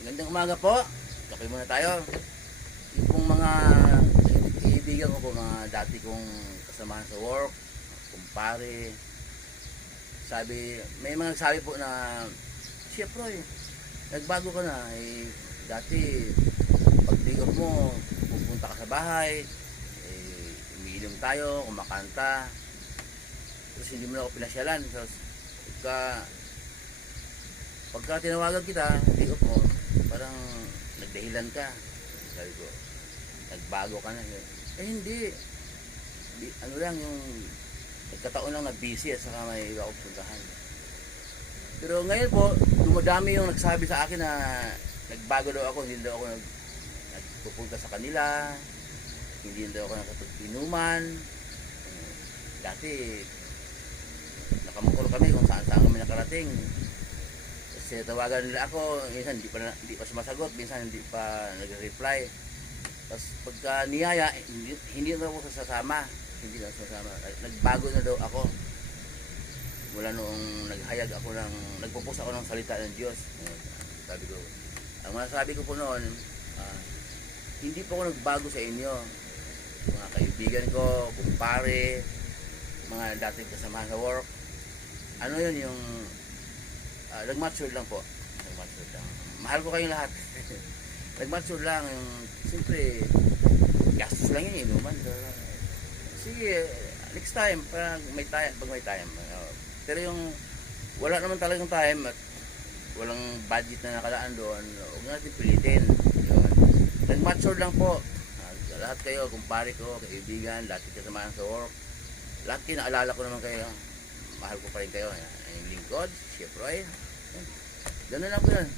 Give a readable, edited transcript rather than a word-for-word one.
Magandang umaga po. Kape muna tayo. Yung pong mga kaibigan ko po, mga dati kong kasamahan sa work, kumpare, may mga nagsabi po na, siya Proy, nagbago ka na. Dati, pag day off mo, pupunta ka sa bahay, umiinom tayo, kumakanta, tapos hindi mo na ako pinasyalan. Tapos, pagka tinawagan kita, day off mo, parang nagdahilan ka. Sabi ko, nagbago ka na. Hindi. Ano lang yung nagkataon lang na busy at saka may iba akong puntahan. Pero ngayon po, dumadami yung nagsabi sa akin na nagbago daw ako, hindi daw ako nagpupunta sa kanila, hindi daw ako nakapag-inuman. Dati, nakamukul kami kung saan kami nakarating. Kasi tawagan nila ako, minsan hindi pa sumasagot, minsan hindi pa nagre-reply. Tapos pagka niyaya, hindi na ako sasama. Hindi na sasama. Nagbago na daw ako. Mula noong nagpo-post ako ng salita ng Diyos. Sabi ko, ang masasabi ko po noon, hindi po ako nagbago sa inyo. Mga kaibigan ko, kumpare, mga dating kasama sa work. Ano yun yung nag-mature lang po. Nag-mature lang. Mahal ko kayong lahat. Nag-mature lang yung siyempre gastos lang yun, inuman. Sige, next time pag may time. Pero yung wala naman talagang time at walang budget na nakalaan doon, huwag natin pilitin. Yun. Nag-mature lang po. Lahat kayo, kumpare ko, kaibigan, lahat kasamahan sa work. Lahat kinaalala ko naman kayo. Mahal ko pa rin kayo. Yung lingkod, Chef Roy. Ganun lang po yan.